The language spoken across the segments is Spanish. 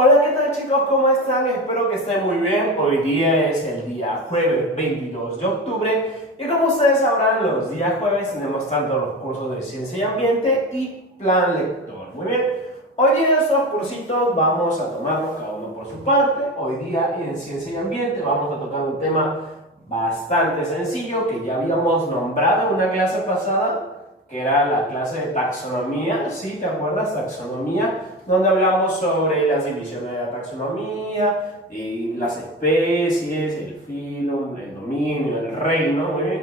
Hola, ¿qué tal chicos? ¿Cómo están? Espero que estén muy bien. Hoy día es el día jueves 22 de octubre y como ustedes sabrán, los días jueves tenemos tanto los cursos de Ciencia y Ambiente y Plan Lector. Muy bien. Hoy día en estos cursitos vamos a tomarlos cada uno por su parte. Hoy día en Ciencia y Ambiente vamos a tocar un tema bastante sencillo que ya habíamos nombrado en una clase pasada, que era la clase de taxonomía. ¿Sí? ¿Te acuerdas? Taxonomía, donde hablamos sobre las divisiones de la taxonomía, y las especies, el filo, el dominio, el reino. Muy bien.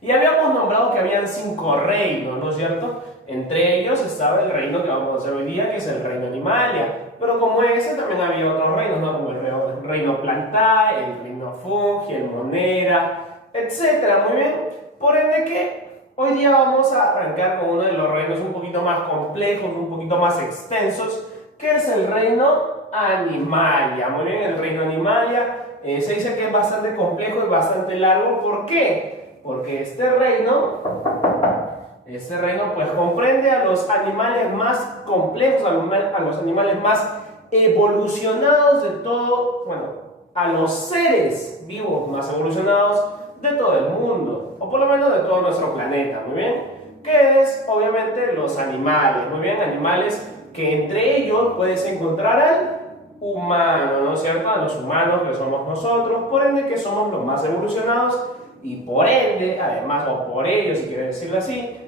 Y habíamos nombrado que habían 5 reinos, ¿no es cierto? Entre ellos estaba el reino que vamos a hacer hoy día, que es el reino Animalia. Pero como ese también había otros reinos, ¿no? Como el reino Plantae, el reino Fungi, el Monera, etc. Muy bien. Por ende que hoy día vamos a arrancar con uno de los reinos un poquito más complejos, un poquito más extensos, que es el reino Animalia. Muy bien, el reino Animalia se dice que es bastante complejo y bastante largo. ¿Por qué? Porque este reino pues comprende a los animales más complejos, a los animales más evolucionados de todo, bueno, a los seres vivos más evolucionados de todo el mundo, o por lo menos de todo nuestro planeta, muy bien, que es obviamente los animales, muy bien, animales que entre ellos puedes encontrar al humano, ¿no es cierto? A los humanos que somos nosotros, por ende que somos los más evolucionados y por ende, además, o por ello si quieres decirlo así,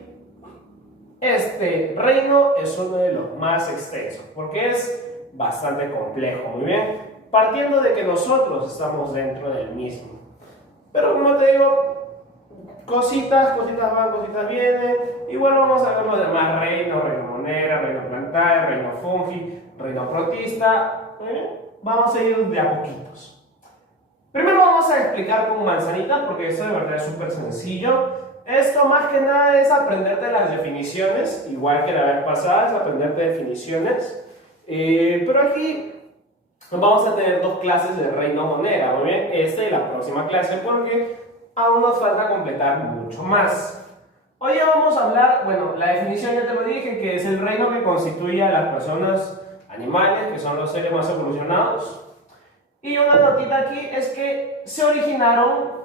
este reino es uno de los más extensos porque es bastante complejo, muy bien, partiendo de que nosotros estamos dentro del mismo. Pero como te digo, cositas van, cositas vienen. Igual vamos a ver los demás reinos: reino Monera, reino Plantae, reino Fungi, reino Protista. Vamos a ir de a poquitos. Primero vamos a explicar con manzanitas, porque eso de verdad es súper sencillo. Esto más que nada es aprenderte las definiciones, igual que la vez pasada, es aprenderte definiciones. Pero aquí vamos a tener 2 clases de reino Monera, muy bien, esta y la próxima clase, porque aún nos falta completar mucho más. Hoy ya vamos a hablar, bueno, la definición ya te lo dije, que es el reino que constituye a las personas animales, que son los seres más evolucionados. Y una notita aquí es que se originaron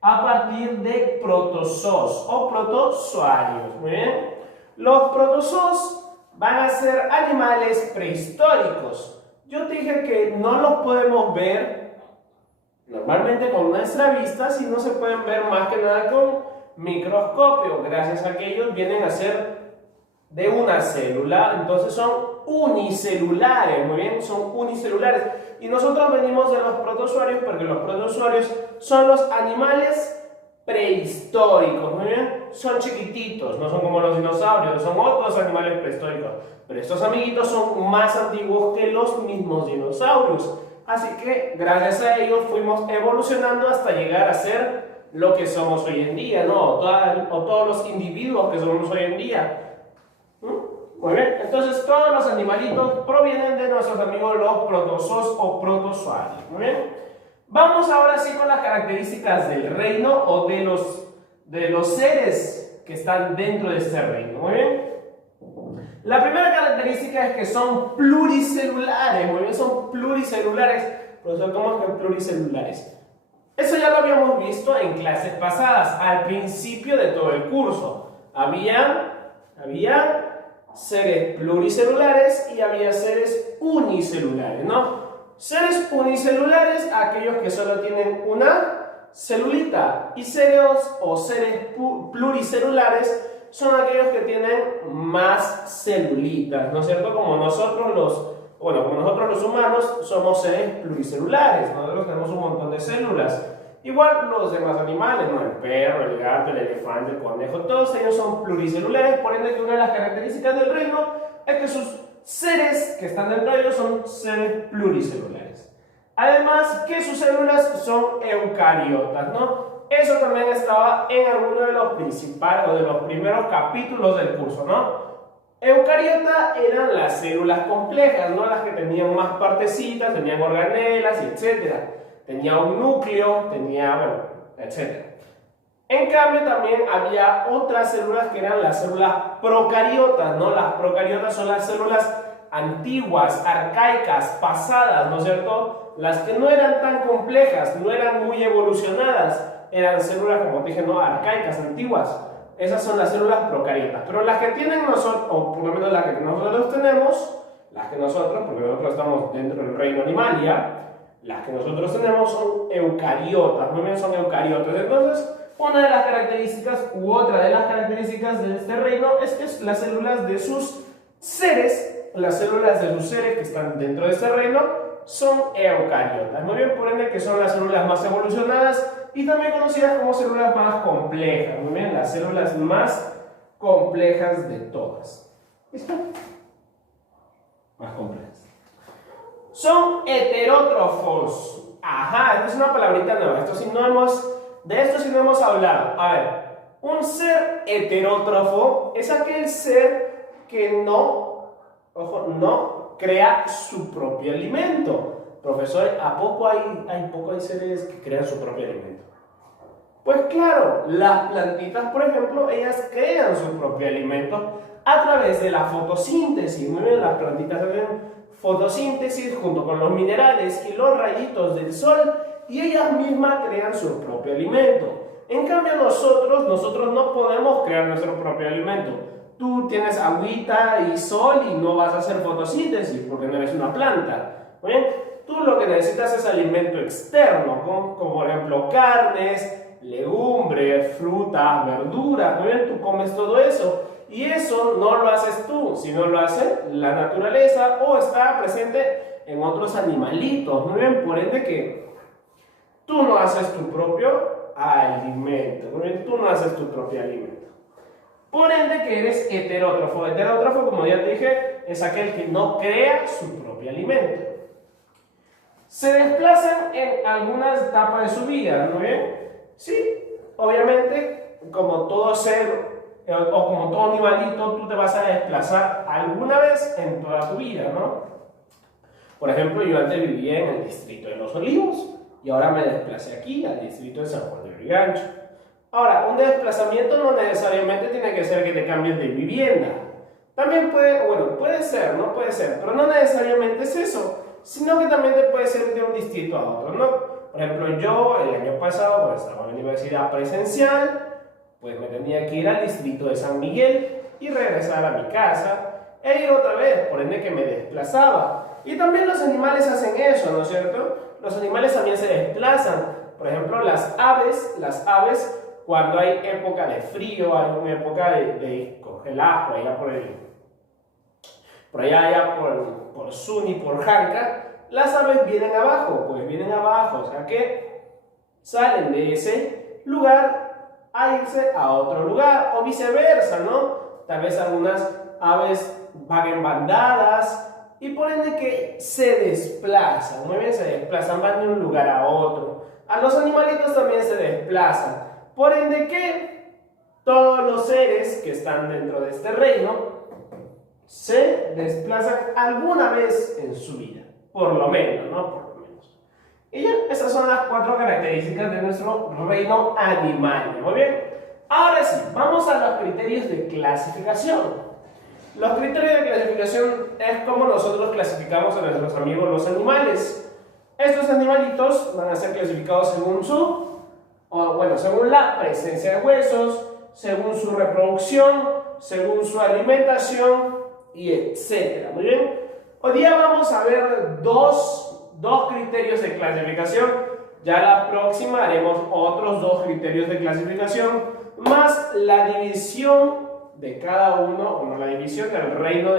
a partir de protozoos o protozoarios. Muy bien. Los protozoos van a ser animales prehistóricos. Yo te dije que no los podemos ver normalmente con nuestra vista, sino se pueden ver más que nada con microscopio, gracias a que ellos vienen a ser de una célula, entonces son unicelulares, muy bien, son unicelulares. Y nosotros venimos de los protozoarios porque los protozoarios son los animales prehistóricos, muy bien, son chiquititos, no son como los dinosaurios, son otros animales prehistóricos, pero estos amiguitos son más antiguos que los mismos dinosaurios, así que gracias a ellos fuimos evolucionando hasta llegar a ser lo que somos hoy en día, ¿no? O todos los individuos que somos hoy en día. Muy bien, entonces todos los animalitos provienen de nuestros amigos los protozoos o protozoarios. Muy bien, vamos ahora sí con las características del reino o de los seres que están dentro de este reino. Muy bien, la primera característica es que son pluricelulares. Muy bien, son pluricelulares. Profesor, ¿cómo es que pluricelulares? Eso ya lo habíamos visto en clases pasadas, al principio de todo el curso. Había seres pluricelulares y había seres unicelulares, ¿no? Seres unicelulares, aquellos que solo tienen una celulita, y seres pluricelulares son aquellos que tienen más celulitas, ¿no es cierto? Como nosotros los humanos somos seres pluricelulares, nosotros tenemos un montón de células. Igual los demás animales, ¿no? El perro, el gato, el elefante, el conejo, todos ellos son pluricelulares, por ende que una de las características del reino es que sus seres que están dentro de ellos son seres pluricelulares. Además que sus células son eucariotas, ¿no? Eso también estaba en alguno de los principales o de los primeros capítulos del curso, ¿no? Eucariota eran las células complejas, ¿no? Las que tenían más partecitas, tenían organelas y etcétera. Tenía un núcleo, etc. En cambio, también había otras células que eran las células procariotas, ¿no? Las procariotas son las células antiguas, arcaicas, pasadas, ¿no es cierto? Las que no eran tan complejas, no eran muy evolucionadas, eran células, como te dije, no, arcaicas, antiguas. Esas son las células procariotas. Pero las que tienen nosotros, o por lo menos las que nosotros tenemos, porque nosotros estamos dentro del reino animalia, las que nosotros tenemos son eucariotas, muy bien, son eucariotas. Entonces, una de las características u otra de las características de este reino es que las células de sus seres, que están dentro de este reino, son eucariotas. Muy bien, por ende que son las células más evolucionadas y también conocidas como células más complejas. Muy bien, las células más complejas de todas. ¿Listo? Más complejas. Son heterótrofos. Ajá, esta es una palabrita nueva. De esto sí no hemos hablado. A ver, un ser heterótrofo es aquel ser que no crea su propio alimento. Profesor, ¿a poco hay seres que crean su propio alimento? Pues claro, las plantitas, por ejemplo, ellas crean su propio alimento a través de la fotosíntesis. Muy bien, las plantitas hacen fotosíntesis junto con los minerales y los rayitos del sol y ellas mismas crean su propio alimento. En cambio nosotros no podemos crear nuestro propio alimento. Tú tienes agüita y sol y no vas a hacer fotosíntesis porque no eres una planta. ¿Muy bien? Tú lo que necesitas es alimento externo, como por ejemplo carnes, legumbres, frutas, verduras. Muy bien, tú comes todo eso. Y eso no lo haces tú, sino lo hace la naturaleza o está presente en otros animalitos. Muy bien, por ende que tú no haces tu propio alimento. Muy bien, tú no haces tu propio alimento. Por ende que eres heterótrofo. Heterótrofo, como ya te dije, es aquel que no crea su propio alimento. Se desplazan en algunas etapas de su vida, ¿no bien? Sí, obviamente, como todo ser o como todo animalito, tú te vas a desplazar alguna vez en toda tu vida, ¿no? Por ejemplo, yo antes vivía en el distrito de Los Olivos y ahora me desplacé aquí al distrito de San Juan de Lurigancho. Ahora, un desplazamiento no necesariamente tiene que ser que te cambies de vivienda. También puede ser, no puede ser, pero no necesariamente es eso, sino que también te puede ser de un distrito a otro, ¿no? Por ejemplo, yo el año pasado, pues estaba en la universidad presencial, pues me tenía que ir al distrito de San Miguel y regresar a mi casa e ir otra vez, por ende que me desplazaba. Y también los animales hacen eso, ¿no es cierto? Los animales también se desplazan. Por ejemplo, las aves cuando hay época de frío, hay una época de congelado, por Suni, por Janca, las aves vienen abajo, o sea que salen de ese lugar a irse a otro lugar, o viceversa, ¿no? Tal vez algunas aves van en bandadas y por ende que se desplazan, muy bien, se desplazan, van de un lugar a otro. A los animalitos también se desplazan, por ende que todos los seres que están dentro de este reino se desplazan alguna vez en su vida, por lo menos, ¿no? Por lo menos. Y ya, esas son las 4 características de nuestro reino animal. Muy bien. Ahora sí, vamos a los criterios de clasificación. Los criterios de clasificación es como nosotros clasificamos a nuestros amigos los animales. Estos animalitos van a ser clasificados según la presencia de huesos, según su reproducción, según su alimentación y etcétera. Muy bien. Hoy día vamos a ver dos criterios de clasificación. Ya la próxima haremos otros 2 criterios de clasificación, más la división de cada uno, la división del reino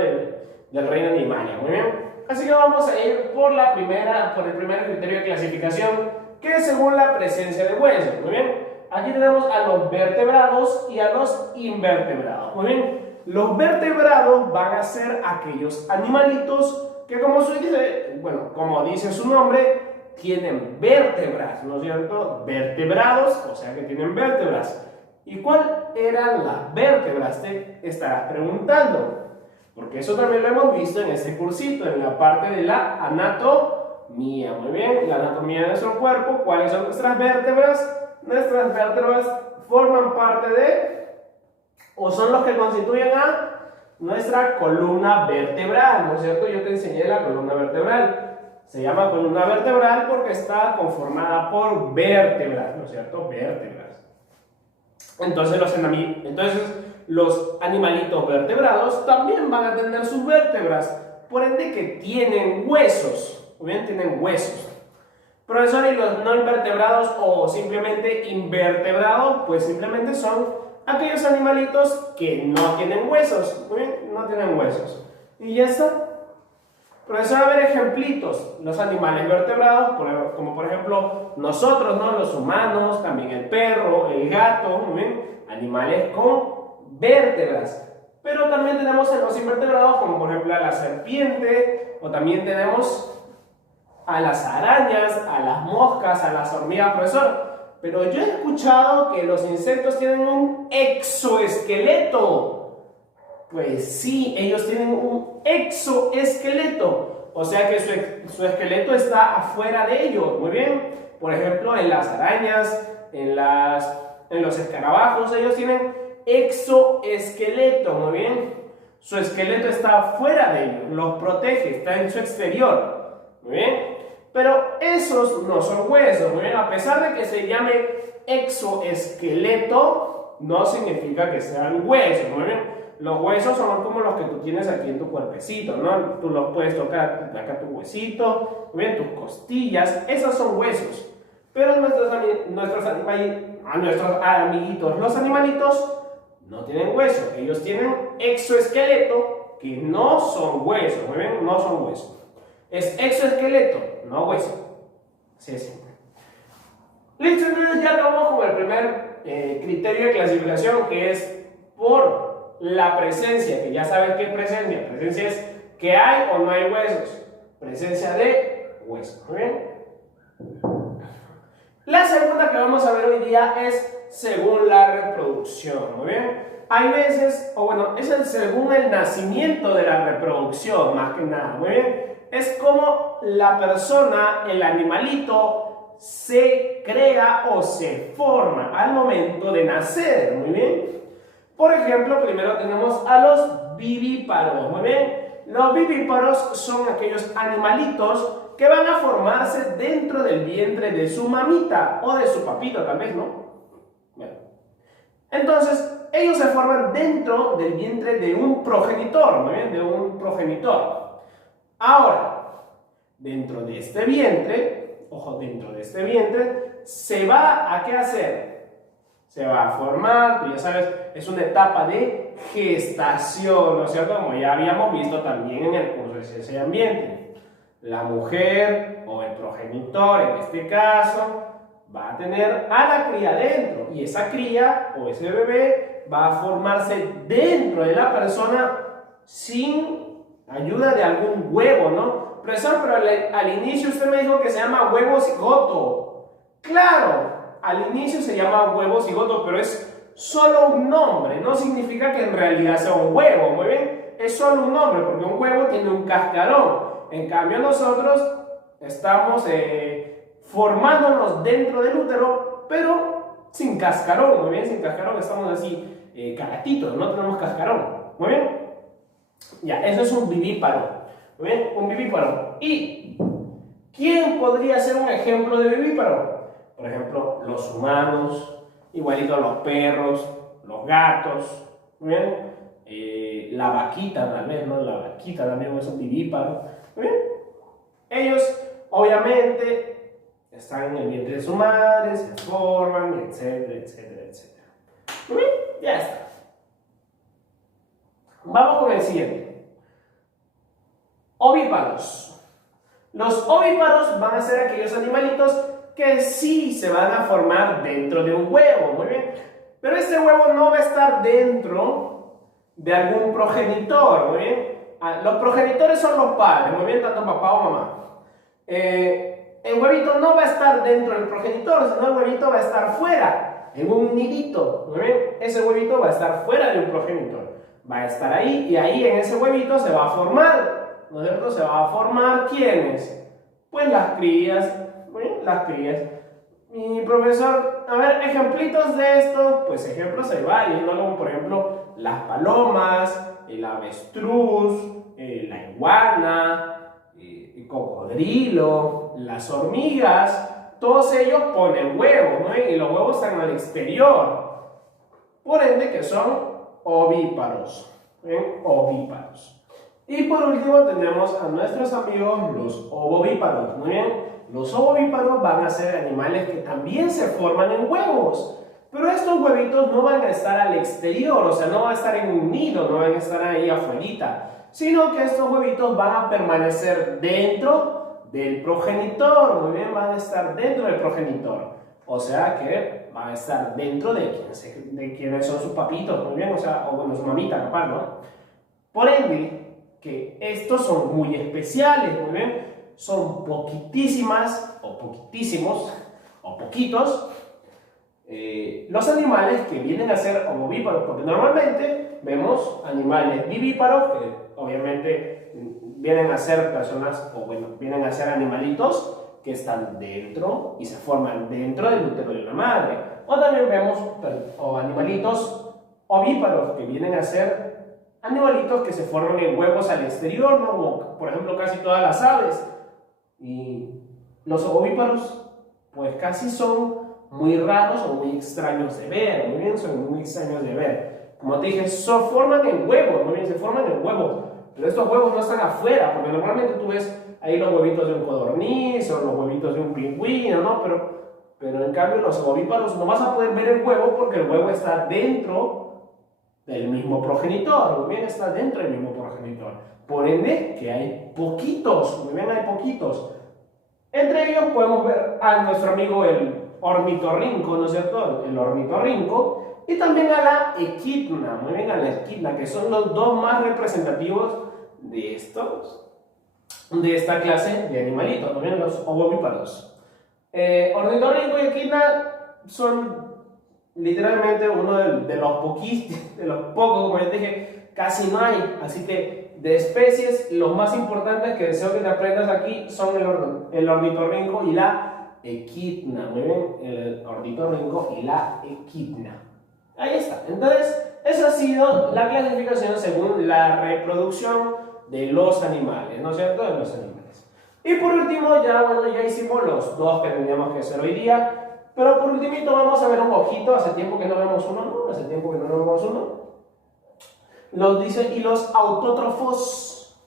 animal. Muy bien. Así que vamos a ir por el primer criterio de clasificación, que es según la presencia de huesos. Muy bien. Aquí tenemos a los vertebrados y a los invertebrados. Muy bien. Los vertebrados van a ser aquellos animalitos que, como dice su nombre, tienen vértebras, ¿no es cierto? Vertebrados, o sea que tienen vértebras. ¿Y cuáles eran las vértebras? Te estarás preguntando. Porque eso también lo hemos visto en este cursito, en la parte de la anatomía. Muy bien, la anatomía de nuestro cuerpo. ¿Cuáles son nuestras vértebras? Nuestras vértebras forman parte de, o son los que constituyen a nuestra columna vertebral, ¿no es cierto? Yo te enseñé la columna vertebral. Se llama columna vertebral porque está conformada por vértebras, ¿no es cierto? Vértebras. Entonces los animalitos vertebrados también van a tener sus vértebras, por ende que tienen huesos, ¿o bien? Tienen huesos. Profesor, y los no invertebrados o simplemente invertebrados, pues simplemente son aquellos animalitos que no tienen huesos, ¿muy bien? No tienen huesos. Y ya está. Profesor, a ver ejemplitos. Los animales vertebrados, como por ejemplo nosotros, ¿no? Los humanos, también el perro, el gato, ¿muy bien? Animales con vértebras. Pero también tenemos en los invertebrados, como por ejemplo a la serpiente, o también tenemos a las arañas, a las moscas, a las hormigas, profesor. Pero yo he escuchado que los insectos tienen un exoesqueleto. Pues sí, ellos tienen un exoesqueleto. O sea que su esqueleto está afuera de ellos. Muy bien. Por ejemplo, en las arañas, en los escarabajos, ellos tienen exoesqueleto. Muy bien. Su esqueleto está afuera de ellos. Los protege, está en su exterior. Muy bien. Pero esos no son huesos. Muy bien. A pesar de que se llame exoesqueleto, no significa que sean huesos. Muy bien. Los huesos son como los que tú tienes aquí en tu cuerpecito, ¿no? Tú los puedes tocar, acá tu huesito, muy bien, tus costillas, esos son huesos. Pero nuestros amiguitos, los animalitos, no tienen hueso. Ellos tienen exoesqueleto, que no son huesos, muy bien, no son huesos. Es exoesqueleto, no hueso. Así es simple. Listo, entonces ya acabamos con el primer criterio de clasificación, que es por la presencia, que ya sabes qué es presencia. Presencia es que hay o no hay huesos. Presencia de huesos. ¿Muy bien? La segunda que vamos a ver hoy día es según la reproducción. Muy bien. Hay veces, o bueno, es según el nacimiento de la reproducción, más que nada. Muy bien. Es como la persona, el animalito, se crea o se forma al momento de nacer. Muy bien. Por ejemplo, primero tenemos a los vivíparos. Muy bien. Los vivíparos son aquellos animalitos que van a formarse dentro del vientre de su mamita o de su papito, tal vez, ¿no? Bueno. Entonces, ellos se forman dentro del vientre de un progenitor, muy bien, de un progenitor. Ahora, dentro de este vientre, ojo, dentro de este vientre, se va a ¿qué hacer? Se va a formar, tú ya sabes, es una etapa de gestación, ¿no es cierto? Como ya habíamos visto también en el curso de ciencia y ambiente. La mujer o el progenitor, en este caso, va a tener a la cría dentro. Y esa cría o ese bebé va a formarse dentro de la persona sin ayuda de algún huevo, ¿no? Profesor, pero al inicio usted me dijo que se llama huevo cigoto. ¡Claro! Al inicio se llama huevo cigoto, pero es solo un nombre, no significa que en realidad sea un huevo, muy bien, es solo un nombre, porque un huevo tiene un cascarón. En cambio nosotros estamos formándonos dentro del útero, pero sin cascarón, muy bien, sin cascarón, estamos así, cagatitos, no tenemos cascarón, muy bien. Ya, eso es un vivíparo, muy bien, un vivíparo. ¿Y quién podría ser un ejemplo de vivíparo? Por ejemplo, los humanos, igualito los perros, los gatos, ¿muy bien? La vaquita también, ¿no? La vaquita también es un vivíparo, ¿muy bien? Ellos, obviamente, están en el vientre de su madre, se forman, etcétera, etcétera, etcétera. ¿Muy bien? Ya está. Vamos con el siguiente. Ovíparos. Los ovíparos van a ser aquellos animalitos que sí se van a formar dentro de un huevo, muy bien. Pero este huevo no va a estar dentro de algún progenitor, muy bien. Los progenitores son los padres, muy bien, tanto papá o mamá. El huevito no va a estar dentro del progenitor, sino el huevito va a estar fuera, en un nidito, muy bien. Ese huevito va a estar fuera de un progenitor. Va a estar ahí y ahí en ese huevito se va a formar, ¿no es cierto? Se va a formar, ¿quiénes? Pues las crías. Las crías. Mi profesor, a ver, ejemplitos de esto, pues ejemplos hay varios, ¿no? Como por ejemplo las palomas, el avestruz, la iguana, el cocodrilo, las hormigas, todos ellos ponen huevos, ¿no? Y los huevos están al exterior. Por ende que son ovíparos. Ovíparos. Y por último tenemos a nuestros amigos los ovovíparos. Muy bien. Los ovovíparos van a ser animales que también se forman en huevos. Pero estos huevitos no van a estar al exterior, o sea, no van a estar en un nido, no van a estar ahí afuera, sino que estos huevitos van a permanecer dentro del progenitor. Muy bien, van a estar dentro del progenitor. O sea que van a estar dentro de quienes son sus papitos, muy bien, o sea, o bueno, su mamita, capaz, ¿no? Por ende, que estos son muy especiales, muy bien, son poquitísimas, o poquitísimos, o poquitos, los animales que vienen a ser ovovíparos, porque normalmente vemos animales vivíparos, que obviamente vienen a ser personas, o bueno, vienen a ser animalitos, que están dentro y se forman dentro del útero de una madre. O también vemos animalitos ovíparos que vienen a ser animalitos que se forman en huevos al exterior, ¿no? Como por ejemplo casi todas las aves. Y los ovíparos pues casi son muy raros o muy extraños de ver, muy bien, son muy extraños de ver. Como te dije, se forman en huevos, muy bien, se forman en huevos, pero estos huevos no están afuera, porque normalmente tú ves ahí los huevitos de un codorniz o los huevitos de un pingüino, ¿no? Pero en cambio los ovíparos no vas a poder ver el huevo porque el huevo está dentro del mismo progenitor, muy bien, está dentro del mismo progenitor. Por ende, que hay poquitos, muy bien, hay poquitos. Entre ellos podemos ver a nuestro amigo el ornitorrinco, ¿no es cierto? El ornitorrinco, y también a la equidna, muy bien, a la equidna, que son los dos más representativos de esta clase de animalitos, también los ovovíparos. Ornitorrinco y equidna son literalmente uno de los pocos, como les dije, casi no hay, así que de especies, los más importantes que deseo que te aprendas aquí son el ornitorrinco y la equidna. Muy bien, el ornitorrinco y la equidna. Ahí está. Entonces, esa ha sido la clasificación según la reproducción de los animales, ¿no es cierto? De los animales. Y por último, ya hicimos los dos que teníamos que hacer hoy día. Pero por último vamos a ver un poquito. Hace tiempo que no vemos uno, ¿no? Hace tiempo que no vemos uno. Los dice, y los autótrofos.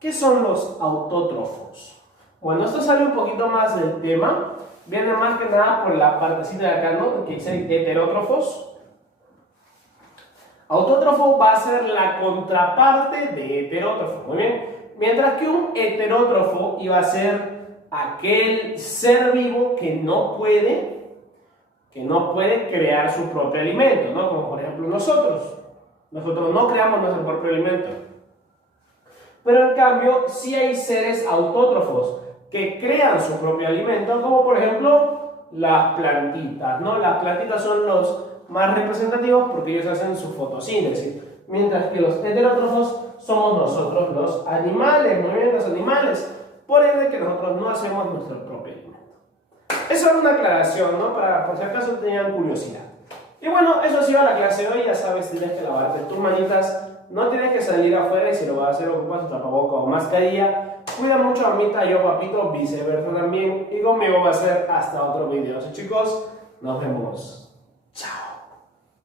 ¿Qué son los autótrofos? Bueno, esto sale un poquito más del tema. Viene más que nada por la partecita de acá, ¿no? Que dice heterótrofos. Autótrofo va a ser la contraparte de heterótrofo. Muy bien. Mientras que un heterótrofo iba a ser aquel ser vivo que no puede crear su propio alimento, ¿no? Como por ejemplo nosotros. Nosotros no creamos nuestro propio alimento. Pero en cambio, sí hay seres autótrofos que crean su propio alimento, como por ejemplo las plantitas, ¿no? Las plantitas son los más representativos porque ellos hacen su fotosíntesis. Mientras que los heterótrofos somos nosotros los animales, muy bien, los animales. Por ende que nosotros no hacemos nuestro propio alimento. Eso era una aclaración, ¿no? Por si acaso tenían curiosidad. Y bueno, eso ha sido la clase de hoy. Ya sabes, tienes que lavarte tus manitas. No tienes que salir afuera y si lo vas a hacer ocupas tu tapabocas o mascarilla. Cuida mucho a mamita, yo papito, viceversa también. Y conmigo va a ser hasta otro video. Así chicos, nos vemos.